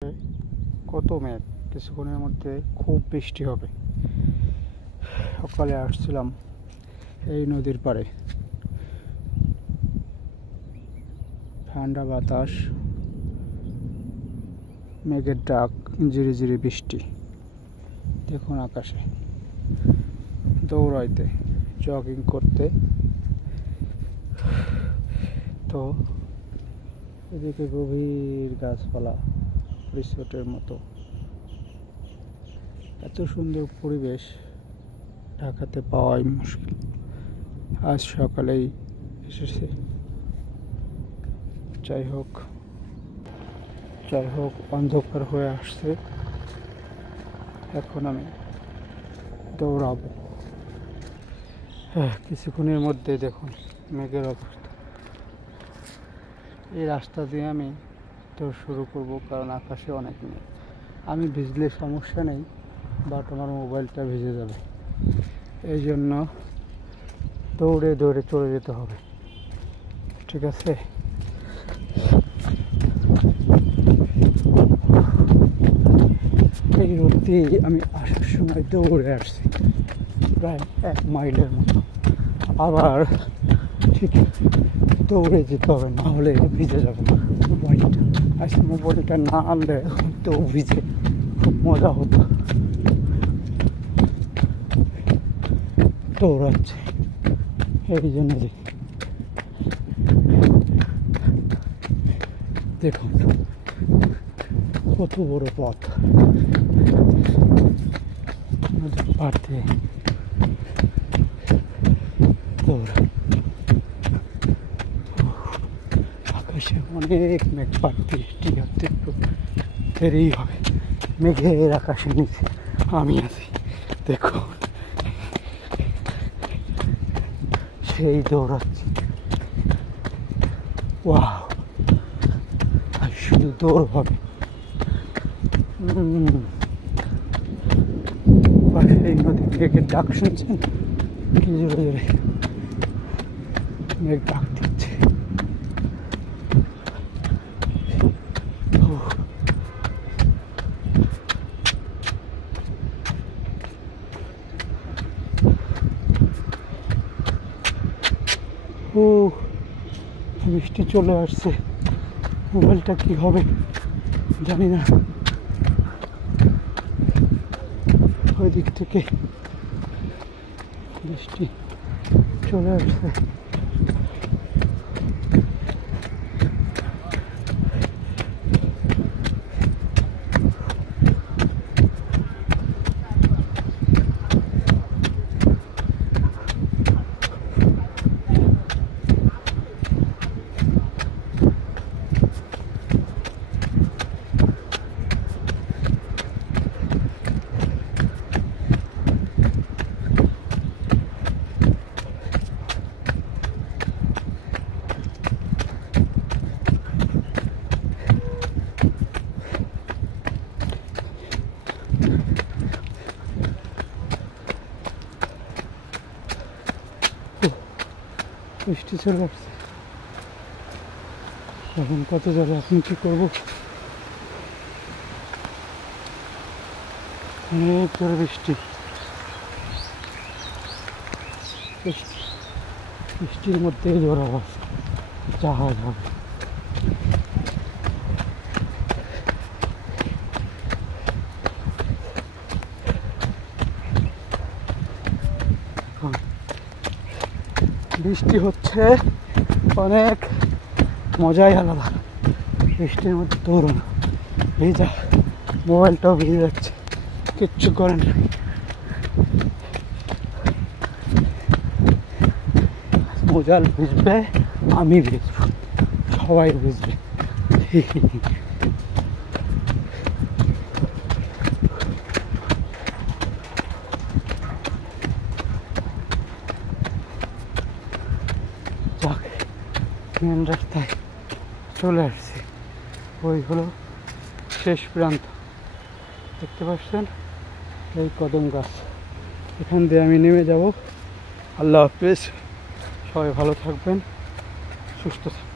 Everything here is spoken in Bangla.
কত মেঘ, কিছুক্ষণের মধ্যে খুব বৃষ্টি হবে। সকালে আসছিলাম এই নদীর পাড়ে, ঠান্ডা বাতাস, মেঘের ডাক, ঝিরি ঝিরি বৃষ্টি। দেখুন আকাশে, দৌড়াইতে, জগিং করতে। তো এদিকে গভীর গাছপালা, রিসোর্টের মতো। এত সুন্দর পরিবেশ ঢাকাতে পাওয়াই মুশকিল। আজ সকালেই এসেছে। যাই হোক অন্ধকার হয়ে আসছে। এখন আমি দৌড়াবো। কিছুক্ষণের মধ্যে দেখুন মেঘের অবস্থা। এই রাস্তা দিয়ে আমি দৌড় শুরু করব, কারণ আকাশে অনেক মেঘ। আমি ভিজলে সমস্যা নেই, বাট আমার মোবাইলটা ভিজে যাবে। এই জন্য দৌড়ে দৌড়ে চলে যেতে হবে, ঠিক আছে? এই রোডটি আমি আসার সময় দৌড়ে আসছি, প্রায় 1 মাইলের মতো। আবার ঠিক দৌড়ে যেতে হবে, না হলে ভিজে যাবে মোবাইলটা। আজকে মোবাইলটা না আনলে তো ভিজে, খুব মজা হতো। দৌড়াচ্ছে এই জন্য। দেখুন কত বড় পথ, নদীর পাড় দিয়ে দৌড়। আকাশে অনেক মেঘ, বৃষ্টি হতে একটু দেরি হবে। মেঘের আকাশের নিচে আমি আছি, দেখুন সেই দৌড়াচ্ছি। ওয়াও, আর শুধু দৌড় হবে। পাশেই নদী, মেঘের ডাক শুনছেন কি জোরে জোরে মেঘ ডাক দিচ্ছে। ও, বৃষ্টি চলে আসছে। মোবাইলটা কি হবে জানি না। ওই দিক থেকে বৃষ্টি চলে আসছে। বৃষ্টি চলে আসছে, এখন কত যাবে, এখন কি করবো? অনেক জোরে বৃষ্টি। বৃষ্টির মধ্যে জোর আওয়াজ, জাহাজ হবে। বৃষ্টি হচ্ছে, অনেক মজাই আলাদা। বৃষ্টির মধ্যে দৌড়ানো, ভিজা, মোবাইলটাও ভিজে যাচ্ছে, কিচ্ছু করেন না। মোবাইল ভিজবে, আমি ভিজবো, সবাই ভিজবে। মেন রাস্তায় চলে আসছি, ওই হলো শেষ প্রান্ত। দেখতে পাচ্ছেন এই কদম গাছ, এখান দিয়ে আমি নেমে যাব। আল্লাহ হাফেজ, সবাই ভালো থাকবেন, সুস্থ থাকবেন।